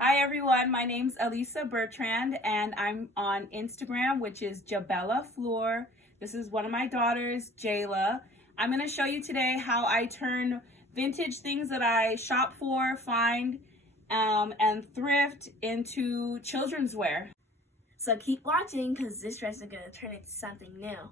Hi everyone, my name's Alissa Bertrand and I'm on Instagram, which is Jabella Floor. This is one of my daughters, Jayla. I'm going to show you today how I turn vintage things that I shop for, find, and thrift into children's wear. So keep watching because this dress is going to turn into something new.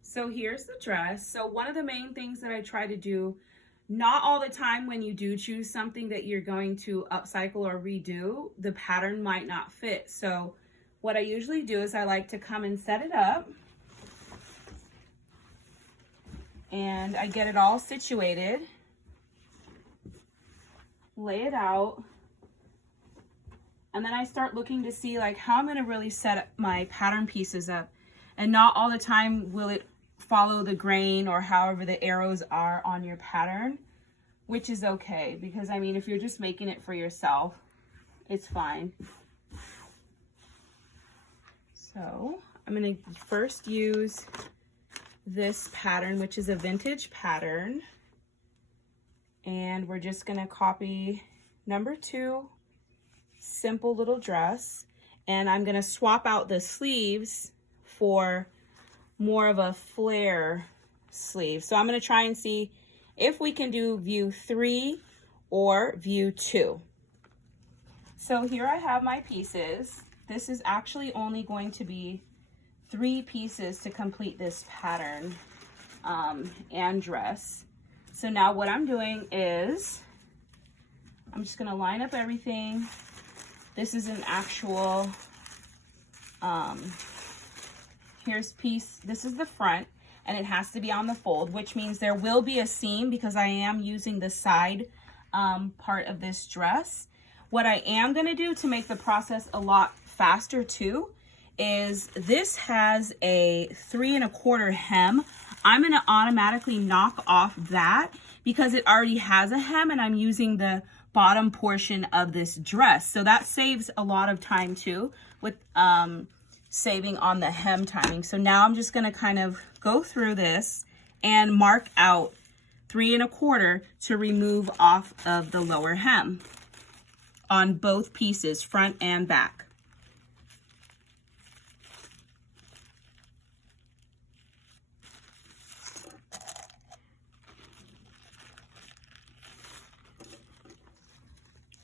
So here's the dress. So one of the main things that I try to do, not all the time when you do choose something that you're going to upcycle or redo, the pattern might not fit. So what I usually do is I like to come and set it up. And I get it all situated. Lay it out. And then I start looking to see like how I'm going to really set my pattern pieces up. And not all the time will it follow the grain or however the arrows are on your pattern, which is okay, because I mean if you're just making it for yourself, it's fine. So I'm going to first use this pattern, which is a vintage pattern, and we're just going to copy number 2, simple little dress, and I'm going to swap out the sleeves for more of a flare sleeve. So I'm going to try and see if we can do view 3 or view 2. So here I have my pieces. This is actually only going to be 3 pieces to complete this pattern and dress. So now what I'm doing is I'm just going to line up everything. This is an actual this is the front, and it has to be on the fold, which means there will be a seam because I am using the side part of this dress. What I am going to do to make the process a lot faster too is this has a 3 1/4 hem. I'm going to automatically knock off that because it already has a hem and I'm using the bottom portion of this dress. So that saves a lot of time too with saving on the hem timing. So now I'm just going to kind of go through this and mark out 3 1/4 to remove off of the lower hem on both pieces, front and back.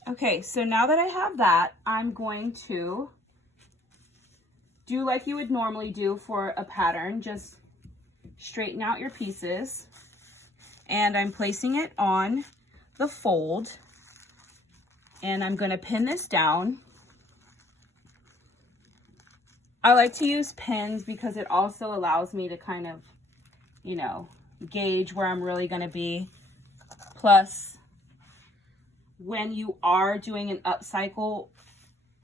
Okay, so now that I have that, I'm going to do like you would normally do for a pattern. Just straighten out your pieces, and I'm placing it on the fold, and I'm going to pin this down. I like to use pins because it also allows me to kind of, you know, gauge where I'm really going to be. Plus, when you are doing an upcycle,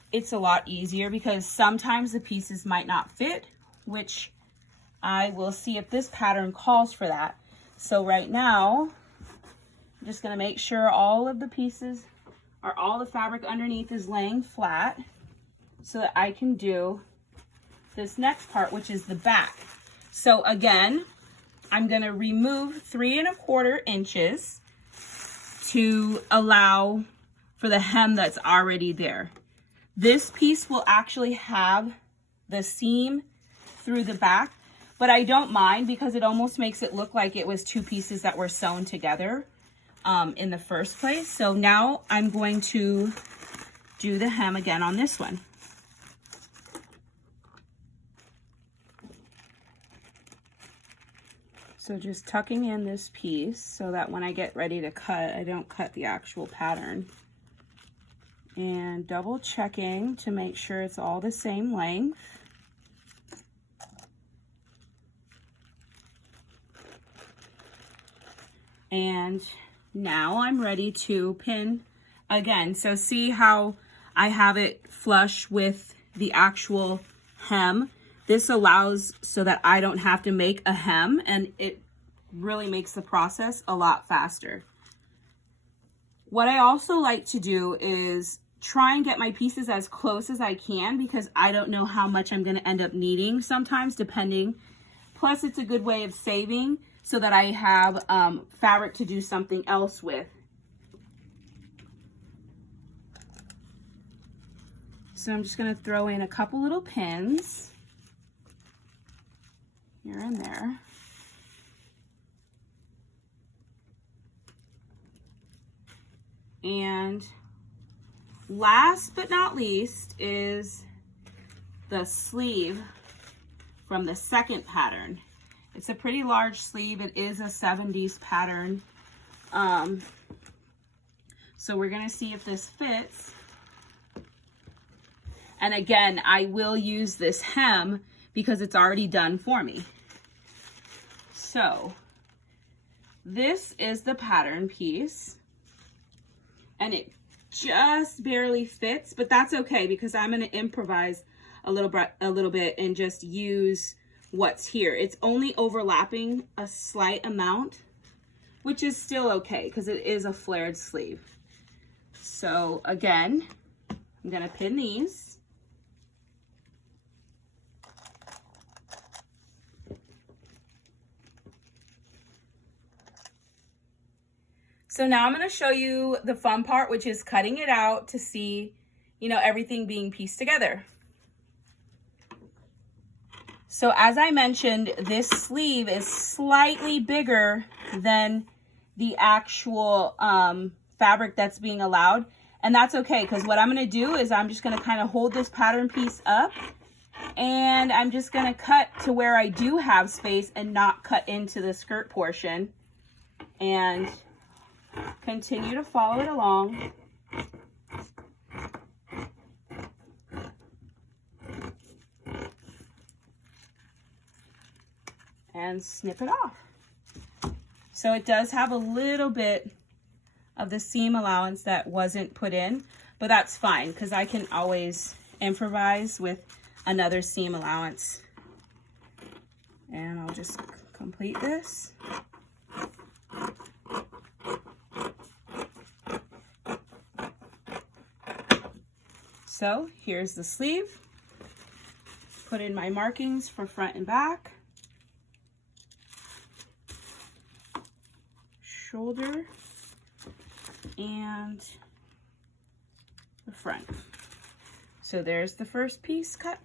it's a lot easier because sometimes the pieces might not fit, which I will see if this pattern calls for that. So right now, I'm just going to make sure all of the pieces or all the fabric underneath is laying flat so that I can do this next part, which is the back. So again, I'm going to remove 3 1/4 inches to allow for the hem that's already there. This piece will actually have the seam through the back, but I don't mind because it almost makes it look like it was 2 pieces that were sewn together in the first place. So now I'm going to do the hem again on this one. So just tucking in this piece so that when I get ready to cut, I don't cut the actual pattern. And double checking to make sure it's all the same length. And now I'm ready to pin again. So see how I have it flush with the actual hem? This allows so that I don't have to make a hem, and it really makes the process a lot faster. What I also like to do is try and get my pieces as close as I can because I don't know how much I'm going to end up needing sometimes, depending. Plus, it's a good way of saving so that I have fabric to do something else with. So I'm just going to throw in a couple little pins here and there. And last but not least is the sleeve from the second pattern. It's a pretty large sleeve. It is a 70s pattern. So we're gonna see if this fits. And again, I will use this hem because it's already done for me. So this is the pattern piece, and it just barely fits, but that's okay because I'm going to improvise a little bit and just use what's here. It's only overlapping a slight amount, which is still okay because it is a flared sleeve. So again, I'm going to pin these. So now I'm going to show you the fun part, which is cutting it out to see, you know, everything being pieced together. So as I mentioned, this sleeve is slightly bigger than the actual fabric that's being allowed. And that's okay, because what I'm going to do is I'm just going to kind of hold this pattern piece up, and I'm just going to cut to where I do have space and not cut into the skirt portion, and continue to follow it along. And snip it off. So it does have a little bit of the seam allowance that wasn't put in, but that's fine because I can always improvise with another seam allowance. And I'll just complete this. So here's the sleeve. Put in my markings for front and back. Shoulder and the front. So there's the first piece cut.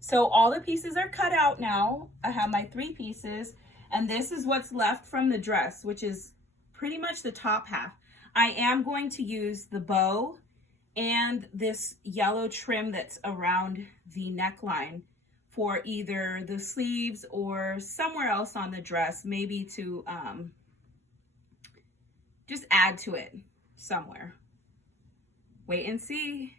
So all the pieces are cut out now. I have my 3 pieces, and this is what's left from the dress, which is pretty much the top half. I am going to use the bow and this yellow trim that's around the neckline for either the sleeves or somewhere else on the dress, maybe to just add to it somewhere. Wait and see.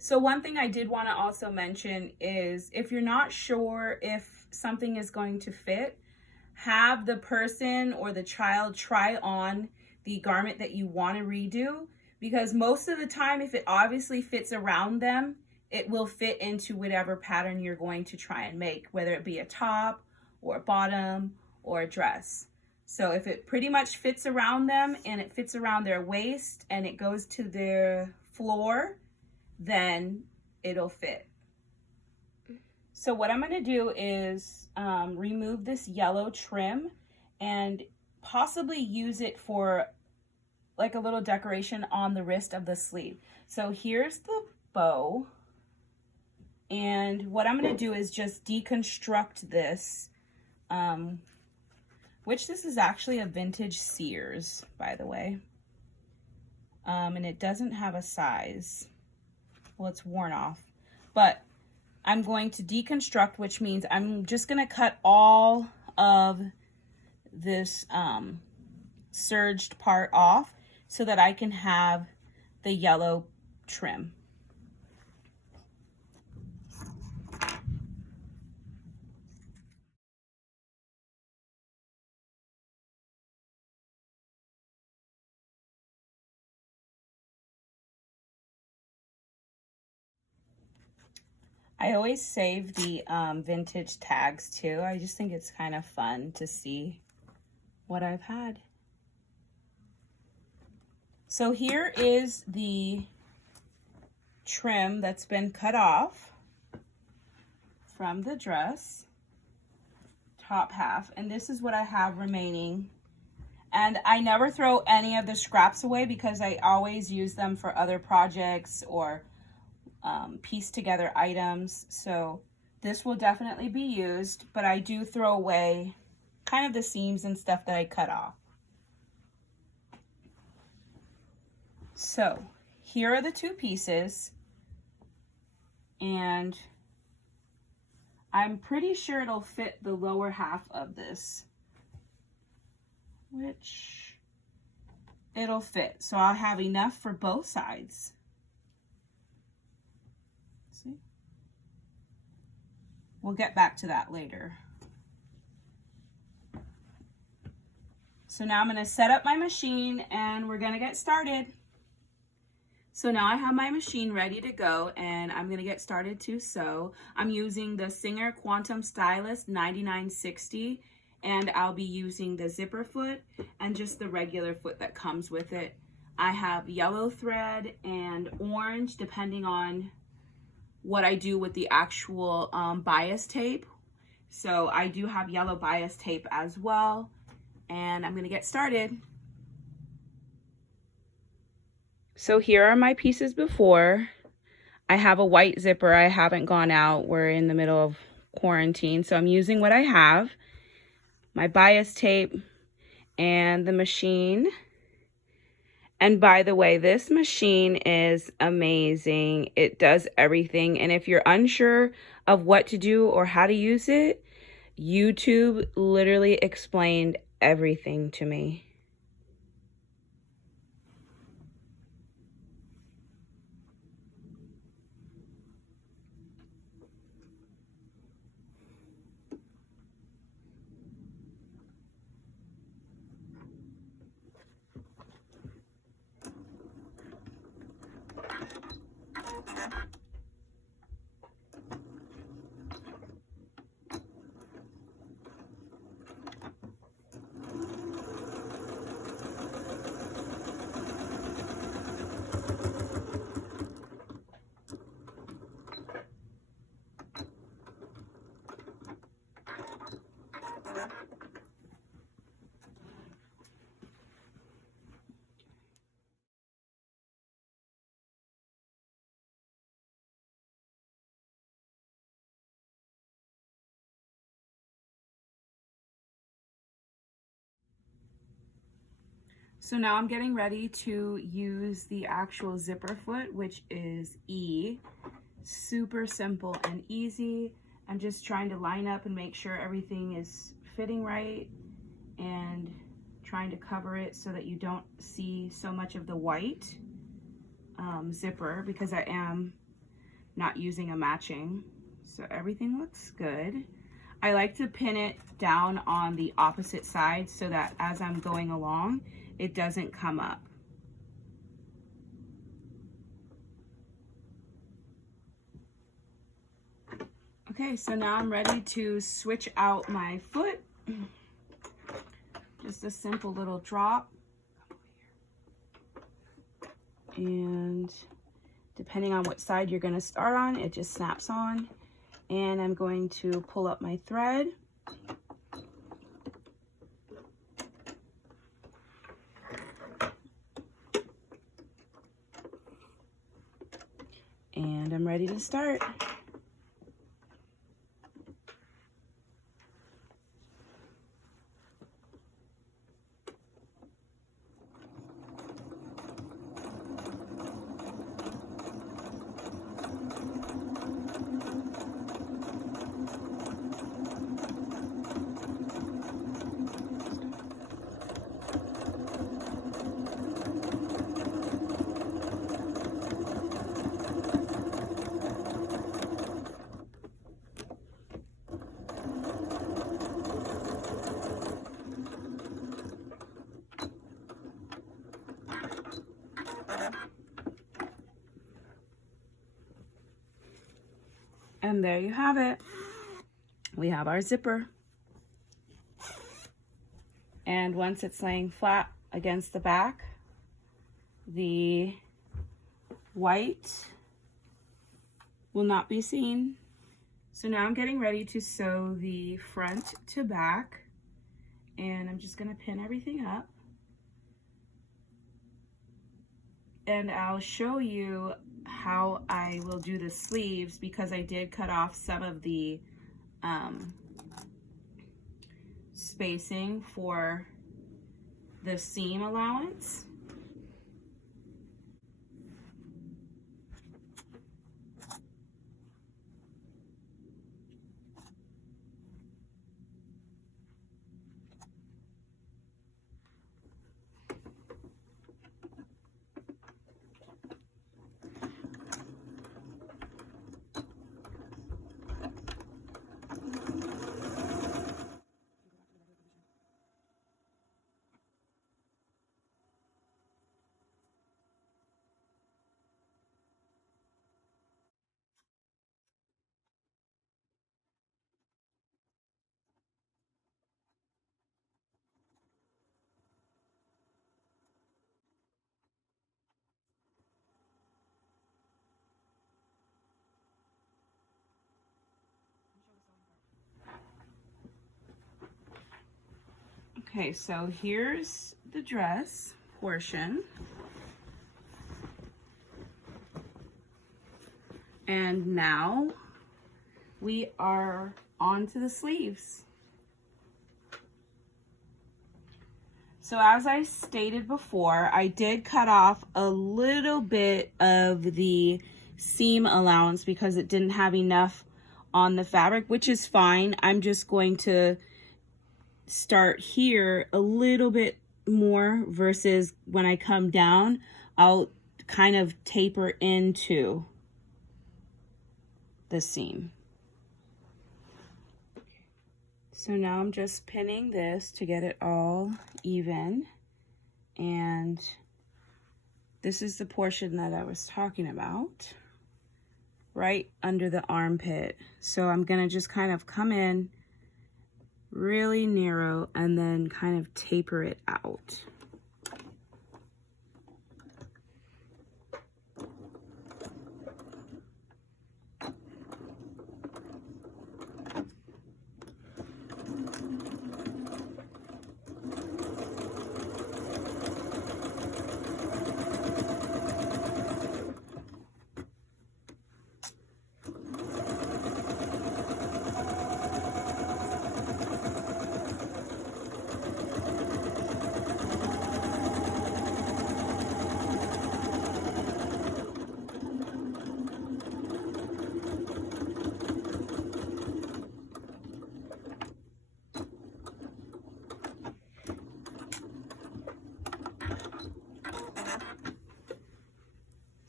So one thing I did want to also mention is if you're not sure if something is going to fit, have the person or the child try on the garment that you want to redo, because most of the time, if it obviously fits around them, it will fit into whatever pattern you're going to try and make, whether it be a top or a bottom or a dress. So if it pretty much fits around them and it fits around their waist and it goes to their floor, then it'll fit. So what I'm going to do is remove this yellow trim and possibly use it for like a little decoration on the wrist of the sleeve. So here's the bow, and what I'm going to do is just deconstruct this, which this is actually a vintage Sears, by the way, and it doesn't have a size. Well, it's worn off, but I'm going to deconstruct, which means I'm just going to cut all of this serged part off so that I can have the yellow trim. I always save the vintage tags too. I just think it's kind of fun to see what I've had. So here is the trim that's been cut off from the dress, top half, and this is what I have remaining. And I never throw any of the scraps away because I always use them for other projects or piece together items. So this will definitely be used, but I do throw away kind of the seams and stuff that I cut off. So here are the two pieces, and I'm pretty sure it'll fit the lower half of this, which it'll fit. So I'll have enough for both sides. See? We'll get back to that later. So now I'm going to set up my machine and we're going to get started. So now I have my machine ready to go and I'm going to get started to sew. I'm using the Singer Quantum Stylist 9960 and I'll be using the zipper foot and just the regular foot that comes with it. I have yellow thread and orange depending on what I do with the actual bias tape. So I do have yellow bias tape as well, and I'm gonna get started. So here are my pieces before. I have a white zipper. I haven't gone out. We're in the middle of quarantine, so I'm using what I have. My bias tape and the machine. And by the way, this machine is amazing. It does everything. And if you're unsure of what to do or how to use it, YouTube literally explained everything to me. So now I'm getting ready to use the actual zipper foot, which is E. Super simple and easy. I'm just trying to line up and make sure everything is fitting right and trying to cover it so that you don't see so much of the white zipper because I am not using a matching. So everything looks good. I like to pin it down on the opposite side so that as I'm going along, it doesn't come up. Okay, so now I'm ready to switch out my foot. Just a simple little drop. And depending on what side you're gonna start on, it just snaps on. And I'm going to pull up my thread. And I'm ready to start. And there you have it. We have our zipper. And once it's laying flat against the back, the white will not be seen. So now I'm getting ready to sew the front to back, and I'm just gonna pin everything up. And I'll show you how I will do the sleeves, because I did cut off some of the spacing for the seam allowance. Okay, so here's the dress portion. And now we are on to the sleeves. So as I stated before, I did cut off a little bit of the seam allowance because it didn't have enough on the fabric, which is fine. I'm just going to start here a little bit more versus when I come down, I'll kind of taper into the seam. So now I'm just pinning this to get it all even, and this is the portion that I was talking about, right under the armpit. So I'm gonna just kind of come in really narrow and then kind of taper it out.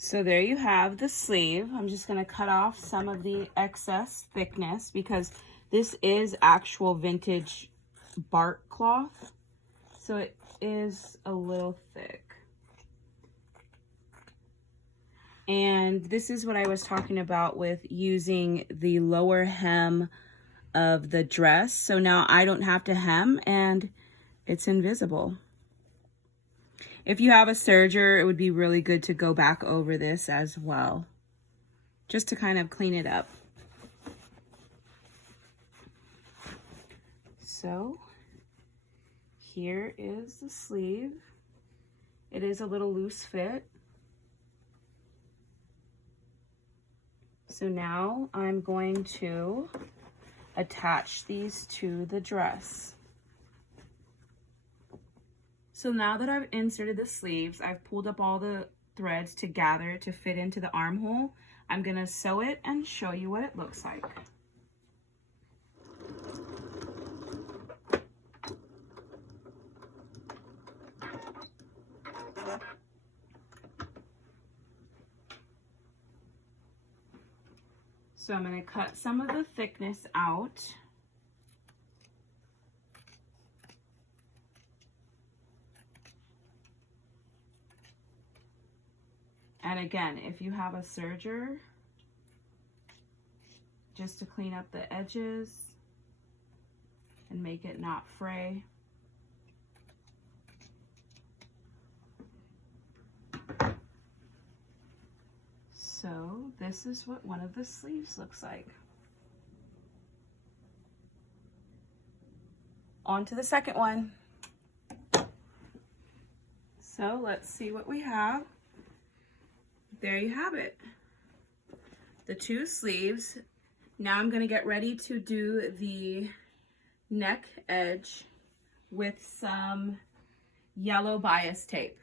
So there you have the sleeve. I'm just gonna cut off some of the excess thickness because this is actual vintage bark cloth. So it is a little thick. And this is what I was talking about with using the lower hem of the dress. So now I don't have to hem and it's invisible. If you have a serger, it would be really good to go back over this as well, just to kind of clean it up. So here is the sleeve. It is a little loose fit. So now I'm going to attach these to the dress. So now that I've inserted the sleeves, I've pulled up all the threads together to fit into the armhole. I'm gonna sew it and show you what it looks like. So I'm gonna cut some of the thickness out. And again, if you have a serger, just to clean up the edges and make it not fray. So this is what one of the sleeves looks like. On to the second one. So let's see what we have. There you have it. The two sleeves. Now I'm going to get ready to do the neck edge with some yellow bias tape.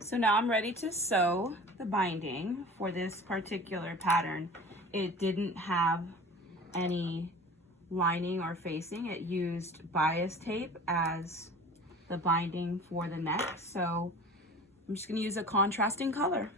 So now I'm ready to sew the binding for this particular pattern. It didn't have any lining or facing. It used bias tape as the binding for the neck. So I'm just going to use a contrasting color.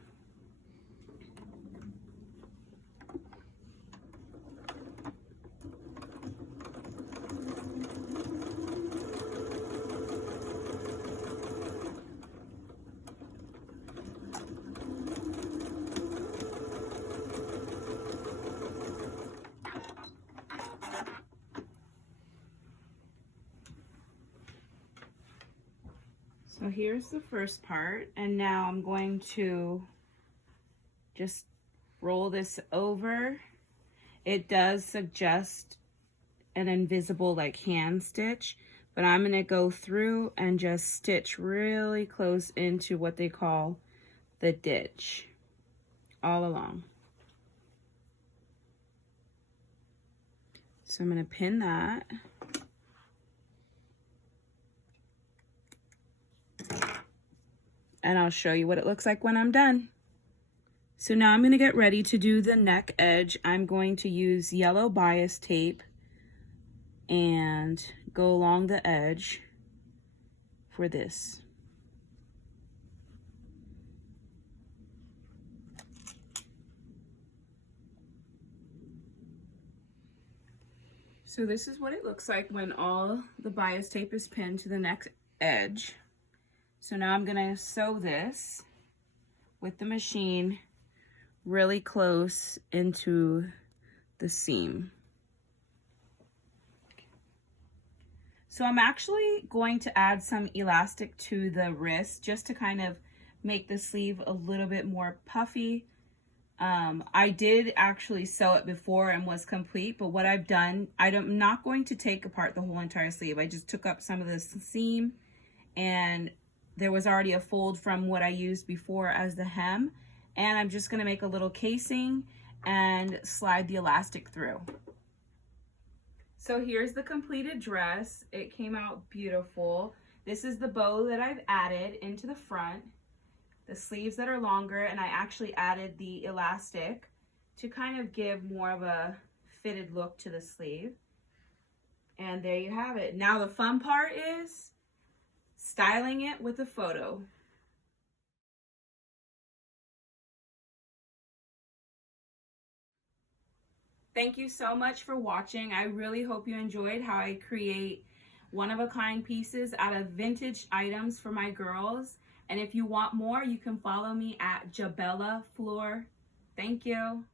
So here's the first part, and now I'm going to just roll this over. It does suggest an invisible like hand stitch, but I'm going to go through and just stitch really close into what they call the ditch all along. So I'm going to pin that. And I'll show you what it looks like when I'm done. So now I'm going to get ready to do the neck edge. I'm going to use yellow bias tape and go along the edge for this. So this is what it looks like when all the bias tape is pinned to the neck edge. So now I'm gonna sew this with the machine really close into the seam. So I'm actually going to add some elastic to the wrist just to kind of make the sleeve a little bit more puffy. I did actually sew it before and was complete, but what I've done, I'm not going to take apart the whole entire sleeve. I just took up some of the seam, and there was already a fold from what I used before as the hem, and I'm just going to make a little casing and slide the elastic through. So here's the completed dress. It came out beautiful. This is the bow that I've added into the front, the sleeves that are longer, and I actually added the elastic to kind of give more of a fitted look to the sleeve. And there you have it. Now the fun part is styling it with a photo. Thank you so much for watching. I really hope you enjoyed how I create one-of-a-kind pieces out of vintage items for my girls. And if you want more, you can follow me at Jabella Floor. Thank you.